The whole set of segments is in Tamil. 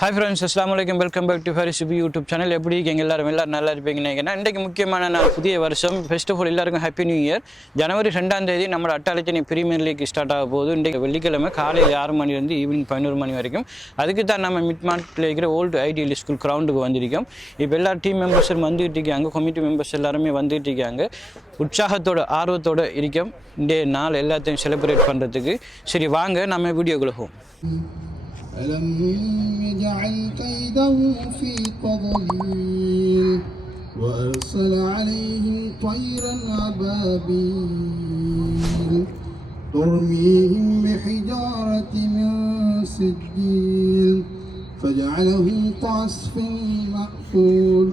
Hi friends, Assalamualaikum. Welcome back to Faris YouTube channel. எப்படி இருக்கீங்க எல்லாரும் நல்லா இருப்பீங்கன்னு நினைக்கிறேன். இன்றைக்கு முக்கியமான நாள், புதிய வருஷம். ஃபர்ஸ்ட் ஆஃப் ஆல் எல்லாருக்கும் ஹாப்பி நியூ இயர். ஜனவரி 2ஆம் தேதி நம்ம அட்டாளச்சேரி பிரீமியர் லீக் ஸ்டார்ட் ஆக போகுது. இன்றைக்கு வெள்ளிக்கிழமை காலையில் 6 மணிலேருந்து ஈவினிங் 11 மணி வரைக்கும். அதுக்கு தான் நம்ம மிட்மார்க்கில் இருக்கிற ஓல்டு ஐடியல் ஸ்கூல் கிரவுண்டுக்கு வந்திருக்கோம். இப்போ எல்லா டீம் மெம்பர்ஸும் வந்துட்டு இருக்காங்க, கமிட்டி மெம்பர்ஸ் எல்லாருமே வந்துட்டு இருக்காங்க. உற்சாகத்தோட ஆர்வத்தோட இருக்கோம் இந்த நாள் எல்லாத்தையும் செலிப்ரேட் பண்ணுறதுக்கு. சரி வாங்க நம்ம வீடியோக்குள்ள போவோம். ألم يجعل كيدهم في تضليل وأرسل عليهم طيرا أبابيل ترميهم بحجارة من سجيل فجعلهم كعصف مأكول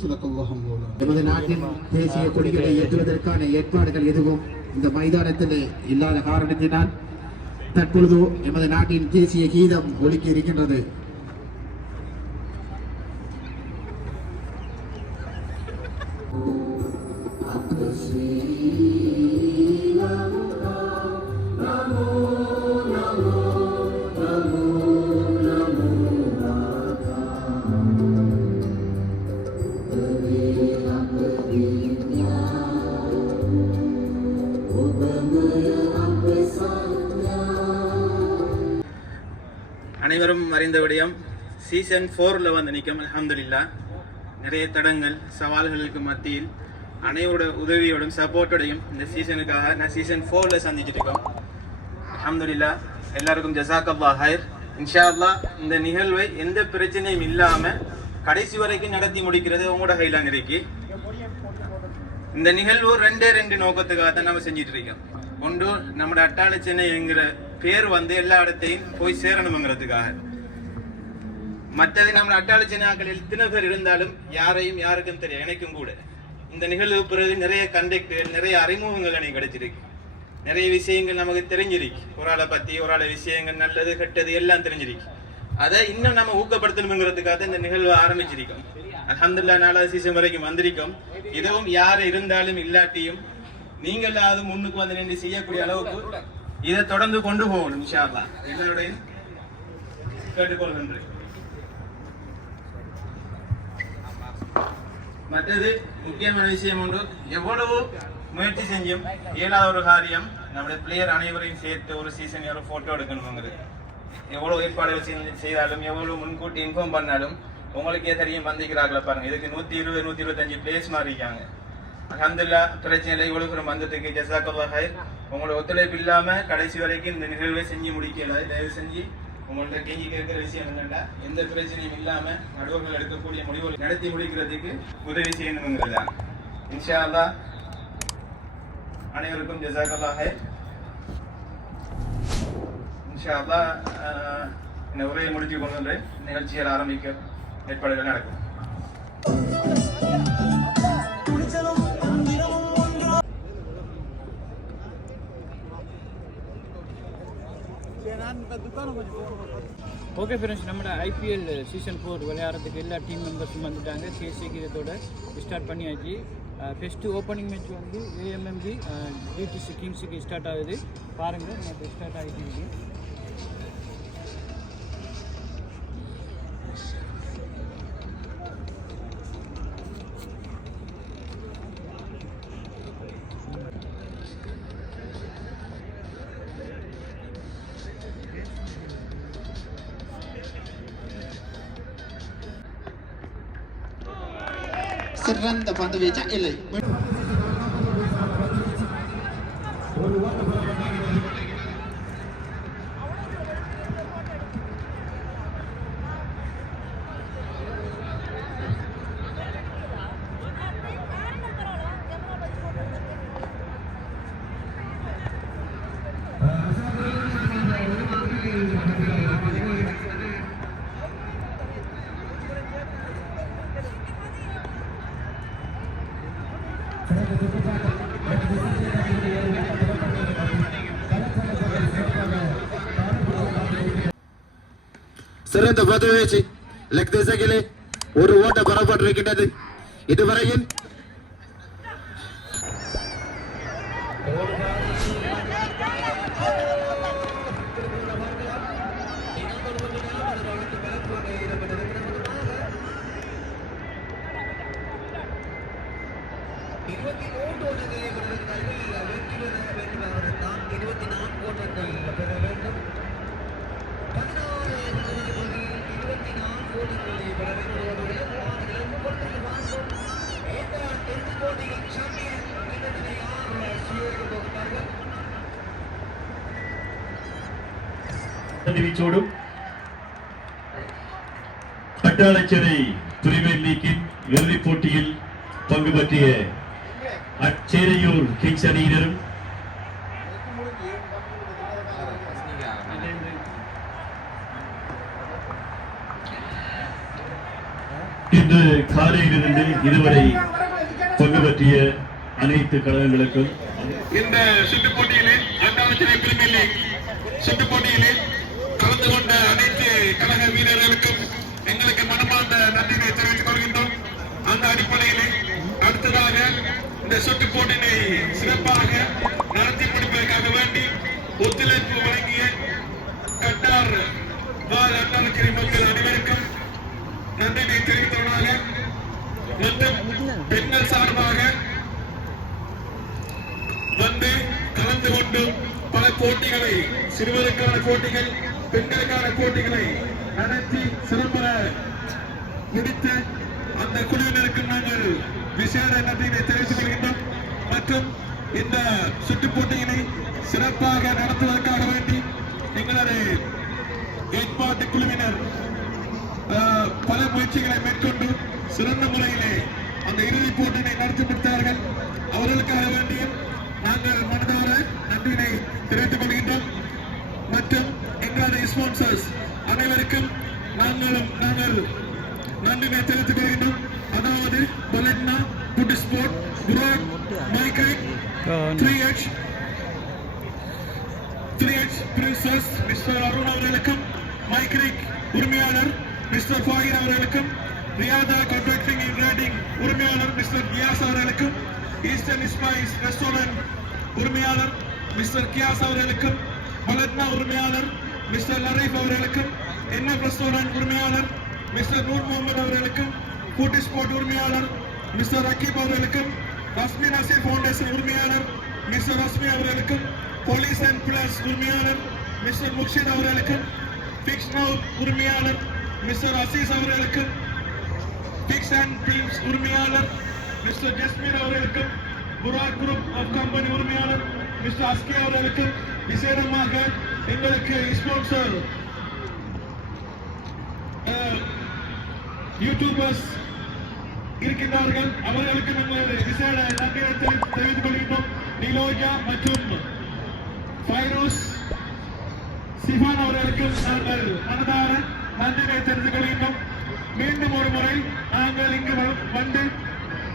صدق الله مولانا. நமது நாட்டின் தேசிய கொடிகளை ஏற்றுவதற்கான ஏற்பாடுகள் எதுவும் இந்த மைதானத்தில் இல்லாத காரணத்தினால் தற்பொழுது எமது நாட்டின் தேசிய கீதம் ஒலிக்க இருக்கின்றது. அனைவரும் அறிந்த விடயம் சீசன் 4ல் வந்து நிற்கும். அல்ஹம்துலில்லாஹ் நிறைய தடங்கள் சவால்களுக்கு மத்தியில் அனைவரோட உதவியோடும் சப்போர்ட்டோடையும் இந்த சீசனுக்காக நான் சீசன் 4ல் சந்திச்சுட்டு இருக்கோம். அல்ஹம்துலில்லாஹ் எல்லாருக்கும் ஜஸாக்கல்லாஹ் ஹைர். இன்ஷா அல்லாஹ் இந்த நிகழ்வை எந்த பிரச்சனையும் இல்லாமல் கடைசி வரைக்கும் நடத்தி முடிக்கிறது உங்களோட கையிலாங்க இருக்கு. இந்த நிகழ்வு ரெண்டு நோக்கத்துக்காக தான் நம்ம செஞ்சுட்டு இருக்கோம். ஒன்று, நம்மளோட அட்டாளச்சேனை என்கிற பேர் வந்து எல்லா இடத்தையும் போய் சேரணுங்கிறதுக்காக. மற்றது நம்ம அட்டாளச்சேனாக்கள் எத்தனை பேர் இருந்தாலும் யாருக்கும் தெரியும். எனக்கும் கூட இந்த நிகழ்வு பிறகு நிறைய கண்டக்டுகள், நிறைய அறிமுகங்கள் எனக்கு கிடைச்சிருக்கு. நிறைய விஷயங்கள் நமக்கு தெரிஞ்சிருக்கு. ஒரு ஆளை பற்றி, ஒரு ஆளை விஷயங்கள் நல்லது கெட்டது எல்லாம் தெரிஞ்சிருக்கு. அதை இன்னும் நம்ம ஊக்கப்படுத்தணுங்கிறதுக்காக இந்த நிகழ்வு ஆரம்பிச்சிருக்கோம். அல்ஹம்துலில்லாஹ் 4வது சீசன் வரைக்கும் வந்திருக்கோம். இதுவும் யார் இருந்தாலும் இல்லாட்டியும் நீங்கள் அது முன்னுக்கு வந்து நின்று செய்யக்கூடிய அளவுக்கு இதை தொடர்ந்து கொண்டு போகணும். இன்ஷா அல்லாஹ் எங்களுடைய கேட்டுக்கொள்கின்றேன். மற்றது முக்கியமான விஷயம் ஒன்று, எவ்வளவு முயற்சி செஞ்சும் இயலாத ஒரு காரியம் நம்முடைய பிளேயர் அனைவரையும் சேர்த்து ஒரு சீசன் எவ்வளோ ஃபோட்டோ எடுக்கணுங்கிறது. எவ்வளோ ஏற்பாடுகள் செய்தாலும், எவ்வளோ முன்கூட்டி இன்ஃபார்ம் பண்ணாலும் உங்களுக்கே தெரியும் வந்திருக்கிறார்களா பாருங்க. இதுக்கு 120 125 பிளேயர்ஸ் மாதிரி இருக்காங்க. அல்ஹம்துலில்லாஹ் பிரச்சனை இவ்வளவு தூரம் வந்ததுக்கு ஜஸாக்கல்லாஹ் ஹைர். உங்களோட ஒத்துழைப்பு இல்லாம கடைசி வரைக்கும் இந்த நிகழ்வை செஞ்சு முடிக்கல. தயவு செஞ்சு உங்கள்ட்ட கெஞ்சி கேட்கிற விஷயம் என்னன்னா, எந்த பிரச்சனையும் இல்லாம நடுவர்கள் எடுக்கக்கூடிய முடிவுகள் நடத்தி முடிக்கிறதுக்கு உதவி செய்யணுங்கிறதா. இன்ஷா அல்லாஹ் அனைவருக்கும் ஜஸாக்கல்லாஹ் ஹைர். இன்ஷா அல்லாஹ் இந்த உரையை முடித்து கொண்டு நிகழ்ச்சிகள் ஆரம்பிக்க ஏற்பாடுகள் நடக்கும். ஓகே ஃப்ரெண்ட்ஸ், நம்ம ஐபிஎல் சீசன் 4 விளையாடுறதுக்கு எல்லா டீம் மெம்பர்ஸும் வந்துட்டாங்க. தேசிய கீதத்தோட ஸ்டார்ட் பண்ணியாச்சு. ஃபஸ்ட்டு ஓப்பனிங் மேட்ச் வந்து ஏஎம்எம்பி டிடிசி கிங்ஸுக்கு ஸ்டார்ட் ஆகுது. பாருங்கள், எனக்கு ஸ்டார்ட் ஆகிட்டு இருக்கு. சிறந்த பந்து வீச்சா இல்லை. சிறந்த பந்து வீச்சு லெக் திசையிலே ஒரு ஓட்ட பெறப்பட்டிருக்கின்றது. இதுவரையில் வீச்சோடும் பட்டாளச்சேரி பிரீமியர் லீக்கின் இறுதிப் போட்டியில் பங்கு பற்றிய அச்சேரியூர் கிங்ஸ் அணியினரும் இன்று காலையிலிருந்து இதுவரை பங்கு பற்றிய அனைத்து கழகங்களுக்கும் இந்த சுற்றுப் போட்டியிலே அட்டாளச்சேரி பிரீமியர் லீக் சுற்றுப் போட்டியிலே கலந்து கொண்ட அனைத்து கழக வீரர்களுக்கும் எங்களுக்கு மனமார்ந்த நன்றியை தெரிவித்துக் கொள்கின்றோம். அந்த அடிப்படையிலே அடுத்ததாக இந்த சுற்றுப் போட்டியை சிறப்பாக நடத்தி முடிப்பதற்காக வேண்டி ஒத்துழைப்பு வழங்கிய கட்டார் அட்டாளச்சேரி மக்கள் அனைவருக்கும் நன்றியை தெரிவித்தவனாக மற்றும் பெண்கள் சார்பாக வந்து கலந்து கொண்டு பல போட்டிகளை சிறுவருக்கான போட்டிகள் பெண்களுக்கான போட்டிகளை நடத்தி சிறப்பர முடித்த அந்த குழுவினருக்கு நாங்கள் விசேட நன்றியை தெரிவித்துக் கொள்கின்றோம். மற்றும் இந்த சுற்றுப் போட்டியினை சிறப்பாக நடத்துவதற்காக வேண்டி எங்களது ஏற்பாட்டு குழுவினர் பல முயற்சிகளை மேற்கொண்டு சிறந்த முறையிலே அந்த இறுதிப் போட்டியினை நடத்தி முடித்தார்கள். அவர்களுக்காக வேண்டியும் நாங்கள் மனதார நன்றியை தெரிவித்துக் கொள்கின்றோம். மற்றும் எங்களது ஸ்பான்சர்ஸ் அனைவருக்கும் நாங்கள் நன்றியை தெரிவித்துக் கொள்கின்றோம். அதாவது பலட்னா ஃபுட் ஸ்போர்ட், புராக், மைக்ரைக், 3H பிரின்சஸ் மிஸ்டர் அருண் அவர்களுக்கும், மைக்ரைக் உரிமையாளர் மிஸ்டர் ஃபாகிர் அவர்களுக்கும், ரியாதா கான்ட்ராக்டிங் அண்ட் கிரேடிங் உரிமையாளர் மிஸ்டர் கியாஸ் அவர்களுக்கும், ஈஸ்டர்ன் ஸ்பைஸ் ரெஸ்டாரண்ட் உரிமையாளர் மிஸ்டர் கியாஸ் அவர்களுக்கும், பலட்னா உரிமையாளர் மிஸ்டர் லரீஃப் அவர்களுக்கும், என்எஃப் ரெஸ்டாரண்ட் உரிமையாளர் மிஸ்டர் நூர் முகமது அவர்களுக்கும், ஃபுட் ஸ்போர்ட் உரிமையாளர் மிஸ்டர் ரக்கீப் அவர்களுக்கும், ரஸ்மி நசீர் ஃபவுண்டேஷன் உரிமையாளர் மிஸ்டர் ரஸ்மி அவர்களுக்கும், போலீஸ் அண்ட் பிளஸ் உரிமையாளர் மிஸ்டர் முக்ஷித் அவர்களுக்கும், பிக்ஸ் நவ் உரிமையாளர் மிஸ்டர் அசீஸ் அவர்களுக்கும், பிக்ஸ் அண்ட் டீம்ஸ் உரிமையாளர் மிஸ்டர் ஜஸ்மீர் அவர்களுக்கும், புராக் குரூப் ஆஃப் கம்பெனி உரிமையாளர் மிஸ்டர் அஸ்கே அவர்களுக்கும், விசேடமாக எங்களுக்கு ஸ்பான்சர் யூடியூபர்ஸ் இருக்கின்றார்கள். அவர்களுக்கு நம்மளது விசேட நன்றியை தெரிவித்துக் கொள்கின்றோம். நிலோஜா மற்றும் ஃபைரோஸ் சிஃபான் அவர்களுக்கும் நாங்கள் மனதார நன்றியை தெரிவித்துக் கொள்கின்றோம். மீண்டும் ஒரு முறை நாங்கள் இங்கு வந்து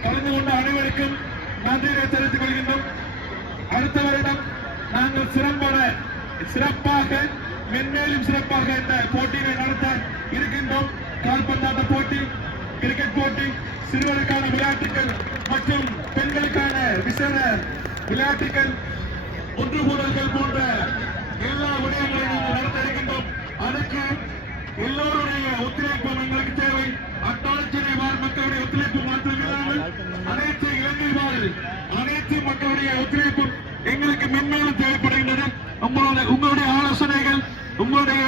கலந்து கொண்ட அனைவருக்கும் நன்றியை தெரிவித்துக் கொள்கின்றோம். அடுத்த வருடம் நாங்கள் சிறப்பாக மென்மேலும் சிறப்பாக இந்த போட்டியை நடத்த இருக்கின்றோம். கால்பந்தாட்ட போட்டி, கிரிக்கெட் போட்டி, சிறுவருக்கான விளையாட்டுகள் மற்றும் பெண்களுக்கான விசேட விளையாட்டுகள், ஒன்று கூடல்கள் போன்ற எல்லா விடயங்களையும் நாங்கள் நடத்த இருக்கின்றோம். அதுக்கு எல்லோருடைய ஒத்துழைப்பும் எங்களுக்கு தேவை. அட்டாளச்சேரி வாழ் மக்களுடைய ஒத்துழைப்பு மாற்றமில்லாமல் அனைத்து இலங்கை வாழ் அனைத்து மக்களுடைய ஒத்துழைப்பும் எங்களுக்கு மென்மேலும் தேவைப்படுகின்றது. உங்களுடைய ஆலோசனைகள், உங்களுடைய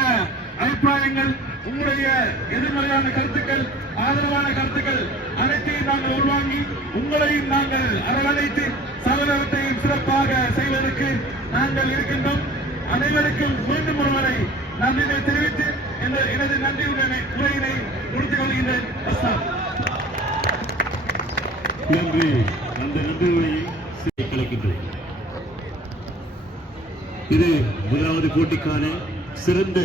அபிப்பிராயங்கள், உங்களுடைய எதிர்மறையான கருத்துக்கள், ஆதரவான கருத்துக்கள் அனைத்தையும் நாங்கள் உள்வாங்கி உங்களையும் நாங்கள் அரவணைத்து சகலவற்றையும் சிறப்பாக செய்வதற்கு நாங்கள் இருக்கின்றோம். அனைவருக்கும் மீண்டும் ஒருவரை நன்றியை தெரிவித்து எனது நன்றியுடனே உரையினை முடித்துக் கொள்கின்றேன். நன்றி. அந்த நன்றி உரையை கலைக்கின்றேன். இது முதலாவது போட்டிக்கான சிறந்த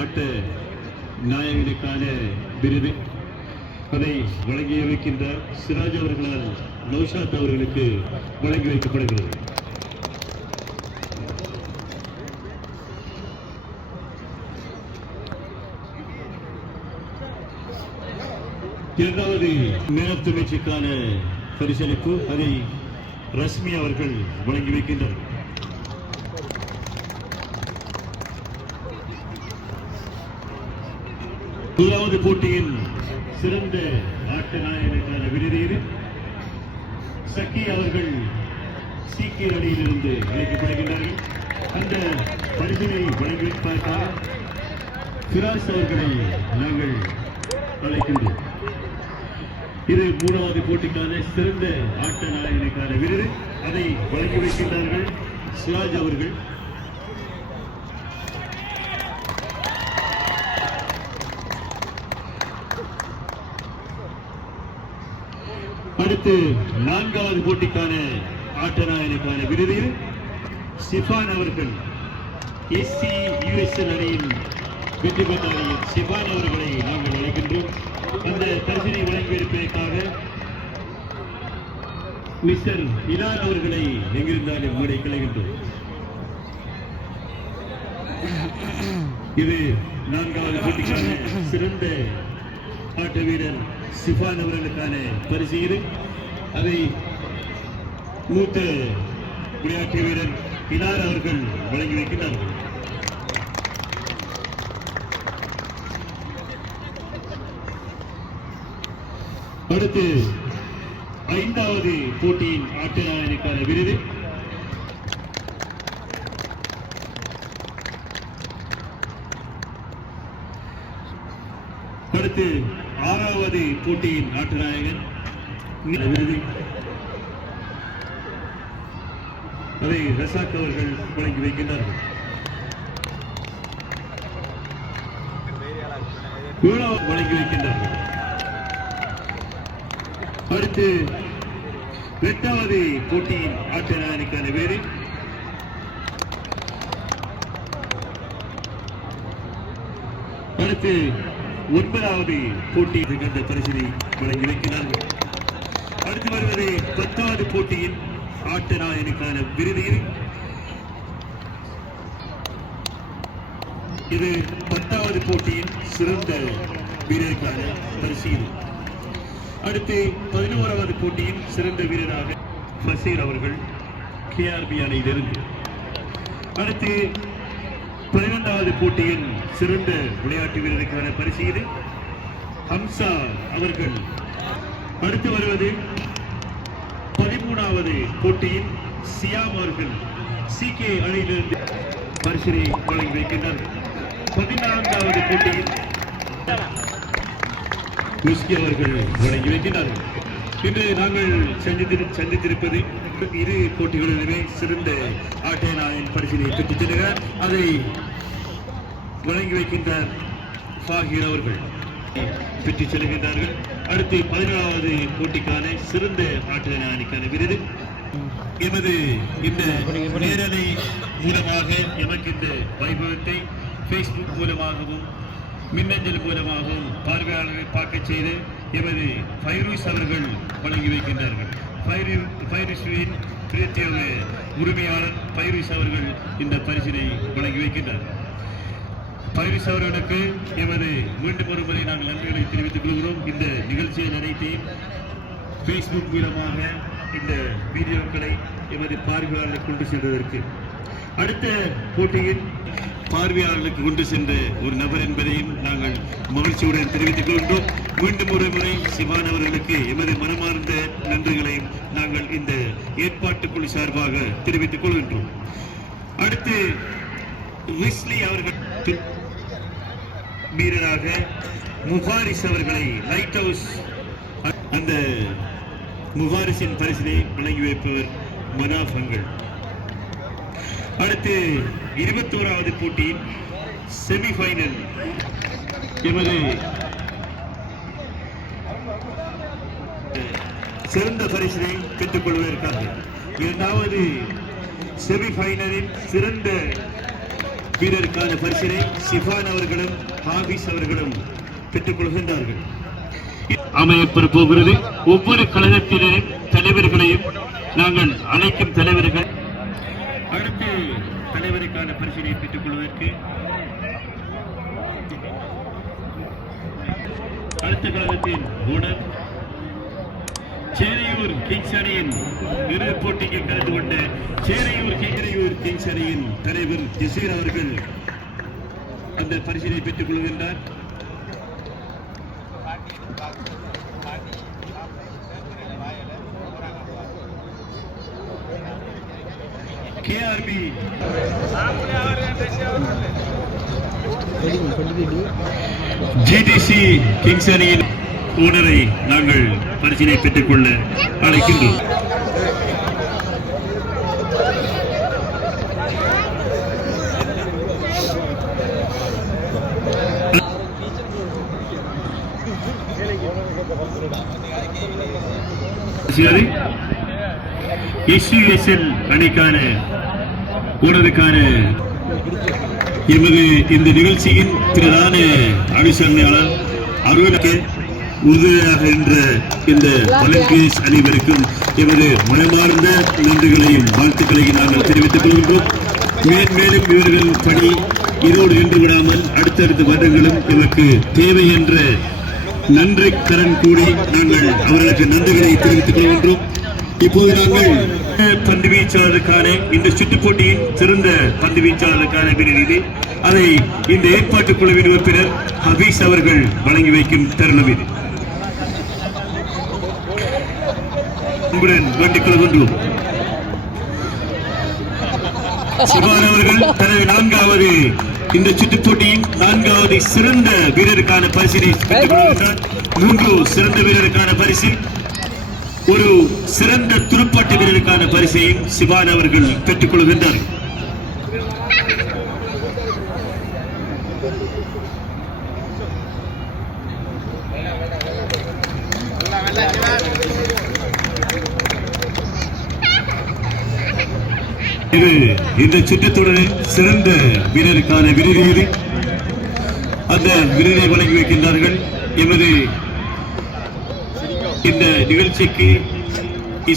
ஆட்ட நாயகனுக்கான விருது. அதை வழங்கி வைக்கின்ற சிராஜ் அவர்களால் நௌஷாத் அவர்களுக்கு வழங்கி வைக்கப்படுகிறது. இரண்டாவது மேன் ஆஃப் தி மேட்சுக்கான பரிசளிப்பு அதை ரஷ்மி அவர்கள் வழங்கி வைக்கின்றனர். முதலாவது போட்டியின் சிறந்த ஆட்ட நாயகனுக்கான விருது சக்கி அவர்கள் சீக்கிய அணியிலிருந்து அழைக்கப்படுகின்றார்கள். அந்த பரிசினை வழங்குவதற்காக ஃபிராஸ் அவர்களை நாங்கள் அழைக்கின்றோம். இது 3வது போட்டிக்கான சிறந்த ஆட்ட நாயகனுக்கான விருது. அதை வழங்கி வைக்கின்றார்கள் சிராஜ் அவர்கள். அடுத்து 4வது போட்டிக்கான ஆட்ட நாயகனுக்கான விருது சிஃபான் அவர்கள். எஸ்சி யுஎஸ்எல் அணியின் வெற்றி பெற்ற அணியின் சிஃபான் அவர்களை நாங்கள் அழைக்கின்றோம். அந்த பரிசினை வழங்கியிருப்பதற்காக மிஸ்டர் இலான் அவர்களை எங்கிருந்தாலும் மேடை கிளைகின்றோம். இது 4வது போட்டிக்கான சிறந்த ஆட்ட வீரர் சிஃபான் அவர்களுக்கான பரிசு இது. அதை மூத்த விளையாட்டு வீரர் இலார் அவர்கள் வழங்கி வைக்கிறார்கள். அடுத்து 5வது போட்டியின் ஆட்ட நாயகனுக்கான விருது அடுத்து 6வது போட்டியின் ஆட்ட நாயகன் விருது அதை ரசாக் அவர்கள் வழங்கி வைக்கின்றார்கள். 7வது வழங்கி வைக்கின்றார்கள். அடுத்து 8வது போட்டியின் ஆட்ட நாயகனுக்கான வேறு அடுத்து 9வது போட்டியின் கண்ட பரிசினை வழங்கி வைக்கிறார்கள். அடுத்து வருவது 10வது போட்டியின் ஆட்ட நாயகனுக்கான விருது. இது 10வது போட்டியின் சிறந்த வீரருக்கான பரிசு. அடுத்து 11வது போட்டியின் சிறந்த வீரராக பசீர் அவர்கள் கேஆர்பி அணியிலிருந்து. அடுத்து 12வது போட்டியின் சிறந்த விளையாட்டு வீரருக்கான பரிசு ஹம்சா அவர்கள். அடுத்து வருவது 13வது போட்டியின் சியாம் அவர்கள் சிகே அணியிலிருந்து பரிசினை வழங்கி வைக்கின்றார்கள். 14வது போட்டியில் முஸ்கி அவர்கள் வழங்கி வைக்கிறார்கள். இன்று நாங்கள் சந்தித்திருப்பது இரு போட்டிகளிலுமே சிறந்த ஆட்ட நாயகன் பரிசினை பெற்றுச் செல்கிறார். அதை வழங்கி வைக்கின்றார் ஃபாஹிர் அவர்கள் பெற்றுச் செல்கின்றார்கள். அடுத்து 14வது போட்டிக்கான சிறந்த ஆட்ட நாயகனுக்கான விருது எமது இந்த நேரலை மூலமாக எமக்கு இந்த வைபவத்தை ஃபேஸ்புக் மூலமாகவும் மின்னஞ்சல் மூலமாகவும் பார்வையாளர்களை பார்க்க செய்து எமது ஃபைரூஸ் அவர்கள் வழங்கி வைக்கின்றார்கள். ஃபைரூஸின் பிரத்யேக உரிமையாளர் ஃபைரூஸ் அவர்கள் இந்த பரிசினை வழங்கி வைக்கின்றார். ஃபைரூஸ் அவர்களுக்கு எமது மீண்டும் ஒரு முறை நாங்கள் நன்றிகளை தெரிவித்துக் கொள்கிறோம். இந்த நிகழ்ச்சியை அனைத்தையும் ஃபேஸ்புக் மூலமாக இந்த வீடியோக்களை எமது பார்வையாளர்களுக்கு கொண்டு செல்வதற்கு அடுத்த போட்டியில் பார்வையாளர்களுக்கு கொண்டு சென்ற ஒரு நபர் என்பதையும் நாங்கள் மகிழ்ச்சியுடன் தெரிவித்துக் கொள்கின்றோம். மீண்டும் ஒரு முறை சிவான் அவர்களுக்கு எமது மனமார்ந்த நன்றிகளையும் நாங்கள் இந்த ஏற்பாட்டுக்குழு சார்பாக தெரிவித்துக் கொள்கின்றோம். அடுத்து விஸ்லி அவர்கள் வீரராக முபாரிஸ் அவர்களை லைட் ஹவுஸ் அந்த முபாரிஸின் பரிசினை வழங்கி வைப்பவர் மனாஃபங்கள். அடுத்து 21வது போட்டியின் செமிஃபைனல் எமது சிறந்த பரிசினை பெற்றுக் கொள்வதற்காக 2வது செமிஃபைனலில் சிறந்த வீரருக்கான பரிசினை சிஃபான் அவர்களும் ஹாபிஸ் அவர்களும் பெற்றுக் கொள்கின்றார்கள். அமையப்பெற போகிறது. ஒவ்வொரு கழகத்தினரின் தலைவர்களையும் நாங்கள் அழைக்கும் தலைவர்கள் அடுத்து தலைவருக்கான பரிசினை பெற்றுக் கொள்வதற்கு அடுத்த கழகத்தின் ஓனர் சேரையூர் கிங்ஸ் அணியின் இறுதிப் போட்டிக்கு கலந்து கொண்ட சேரையூர் கிங்ஸ் அணியின் தலைவர் ஜசீர் அவர்கள் அந்த பரிசினை பெற்றுக் கொள்கின்றார். KRB GTC கிங்ஸ் அணியின் ஓனரை நாங்கள் பரிசினை பெற்றுக்கொள்ள அழைக்கின்றோம். SUSL அணிக்கான ஓனருக்கான எமது இந்த நிகழ்ச்சியின் பிரதான அனுசரணையாளர் அருணுக்கு உறுதுணையாக என்ற இந்த வாலண்டியர்ஸ் அனைவருக்கும் எமது மனமார்ந்த நன்றிகளையும் வாழ்த்துக்களையும் நாங்கள் தெரிவித்துக் கொள்கின்றோம். மேலும் இவர்கள் பணி இதோடு நின்று விடாமல் அடுத்தடுத்த வருடங்களும் எமக்கு தேவை என்ற நன்றி கடன் கூடி நாங்கள் அவர்களுக்கு நன்றிகளை தெரிவித்துக் கொள்கின்றோம். இப்போது நாங்கள் பந்து வீச்சாளருக்கான இந்த சுற்றுப் போட்டியின் சிறந்த பந்து வீச்சாளருக்கான விருது அதை இந்த ஏற்பாட்டுக் குழுவின் உறுப்பினர் ஹபீஸ் அவர்கள் வழங்கி வைக்கும் தருணம் இது. வேண்டிக் கொள்கின்றோம். சிவான் அவர்கள் தனது 4வது இந்த சுற்றுப் போட்டியின் 4வது சிறந்த வீரருக்கான பரிசினை பெற்றுக் கொள்கின்றார். 3 சிறந்த வீரருக்கான பரிசு, ஒரு சிறந்த துடுப்பாட்ட வீரருக்கான பரிசையும் சிவான் அவர்கள் பெற்றுக் கொள்கின்றார். இது இந்த சுற்றுத்தொடரில் சிறந்த வீரருக்கான விருது இது. அந்த விருதை வழங்கி வைக்கின்றார்கள் எமது இந்த நிகழ்ச்சிக்கு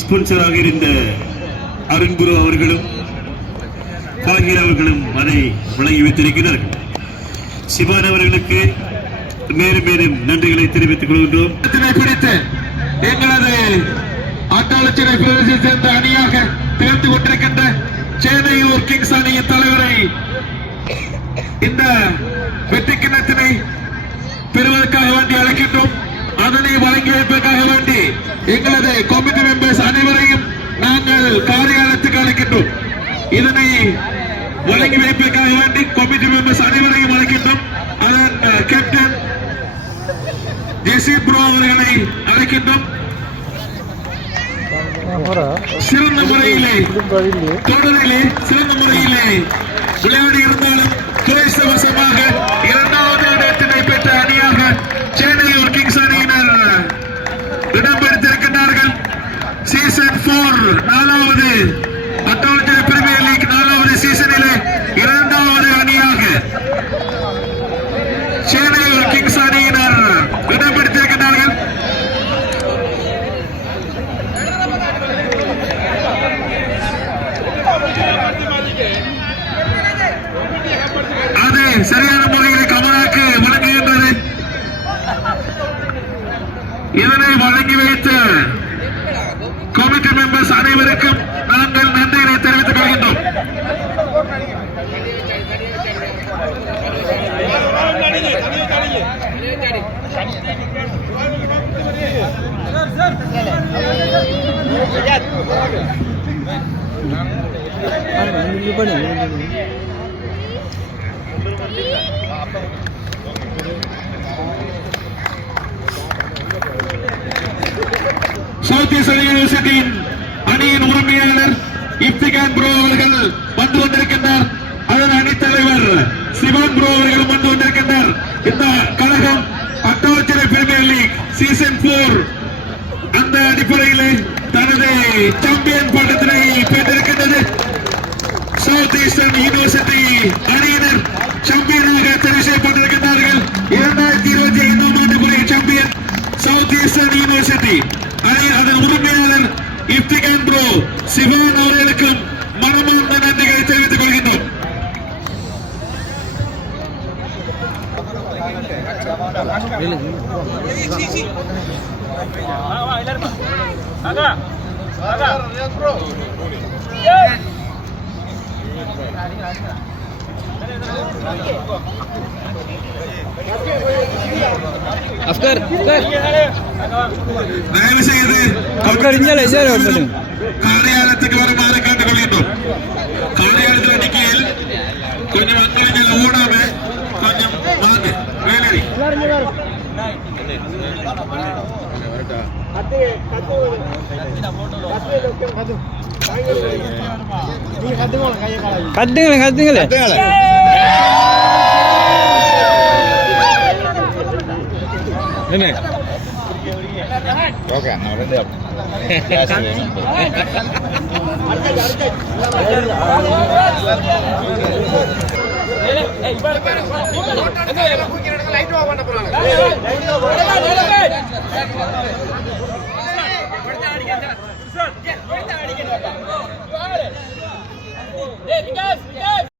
ஸ்பான்சராக இருந்த அருண்குரு அவர்களும் காகிர் அவர்களும் அதை வழங்கி வைத்திருக்கிறார்கள். சிவான் அவர்களுக்கு மேலும் மேலும் நன்றிகளை தெரிவித்துக் கொள்கின்றோம். பிடித்து எங்களது ஆட்டாளச்சிறை பிரதேசத்தை சேர்ந்த அணியாக திகழ்ந்து கொண்டிருக்கின்ற சென்னையூர் கிங்ஸ் அணியின் தலைவரை இந்த வெற்றி கிண்ணத்தினை பெறுவதற்காக வேண்டி அழைக்கின்றோம். அதனை வழங்கி வைப்பதற்காக வேண்டி எங்களது கமிட்டி மெம்பர்ஸ் அனைவரையும் நாங்கள் காரியாலயத்துக்கு அழைக்கின்றோம். இதனை வழங்கி வைப்பதற்காக வேண்டி கமிட்டி மெம்பர்ஸ் அனைவரையும் அழைக்கின்றோம். அதன் கேப்டன் ஜெசி ப்ரோ அவர்களை அழைக்கின்றோம். சிறந்த முறையிலே தொடரிலே சிறந்த முறையிலே விளையாடி இருந்தாலும் துறைசவசமாக 2வது இடத்தினை பெற்ற அணியாக சென்னையூர் கிங்ஸ் அணியினர் இடம்பெடுத்திருக்கின்றார்கள். சீசன் 4 4வது அட்டாளச்சிறை பிரீமியர் லீக் 4வது சீசனிலே 2வது அணியாக சென்னையூர் கிங்ஸ் அணியினர் இடம்பெடுத்திருக்கின்றார்கள். அது சரியான முறையில் கமலாக்கு வழங்குகின்றது. இதனை வழங்கி வைத்த கமிட்டி மெம்பர்ஸ் அனைவருக்கும் நாங்கள் நன்றிகளை தெரிவித்துக் கொள்கின்றோம். சவுத் ஈஸ்ட் யூனிவர்சிட்டியின் அணியின் உரிமையாளர் இப்திகான் ப்ரோ அவர்கள் வந்து கொண்டிருக்கின்றார். அதன் அணித்தலைவர் சிவான் ப்ரோ அவர்கள் வந்து கொண்டிருக்கின்றார். இந்த கழகம் அட்டாளச்சிறை பிரீமியர் லீக் சீசன் 4 அந்த அடிப்படையில் தனது சாம்பியன் பட்டத்தினை பெற்றிருக்கின்றது. சவுத் ஈஸ்டர்ன் யூனிவர்சிட்டி அணியினர் சாம்பியனாக தெரிவு செய்யப்பட்டிருக்கின்றார்கள். 2025 ஆண்டு முறை சாம்பியன் சவுத் ஈஸ்டர்ன் யூனிவர்சிட்டி அணி. அதன் உரிமையாளர் இப்திகான் ப்ரோ சிவான் அவர்களுக்கும் மனமார்ந்த நன்றிகளை தெரிவித்துக் கொள்கின்றோம். தயவு செய்து காரியாலயத்துக்கு வருமாறு கேட்டுக் கொள்கின்றோம். கொஞ்சம் அங்கே ஓடாம கொஞ்சம் வாங்க வேலடி கத்துங்களே என்ன ஓகே நான் ரெண்டு Hey, guys!